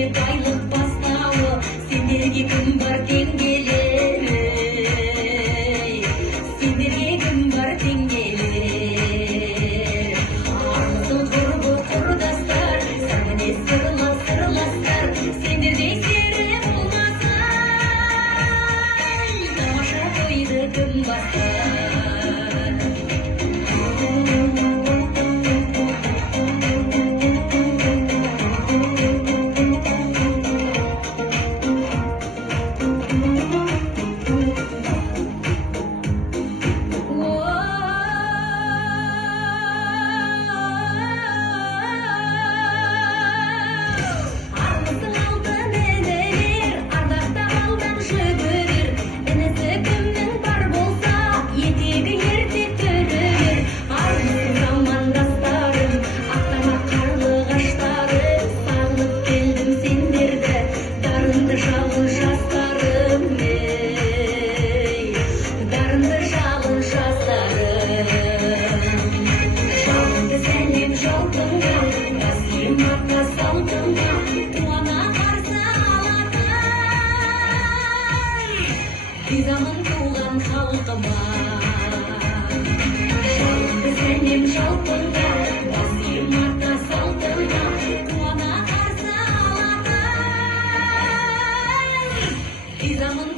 сендерге байлық бастауы, сендерге кім бар тең келер, сендерге кім бар тең келер. Армысың құрбы құрдастар, сырмінез сырластар, сендердей сері болмасай, тамаша тойды кім бастар. Ризамын туған халқыма, жалынды сәлем жалпыңа, бас ием ата салтыңа, қуана қарсы алатын. Ризамын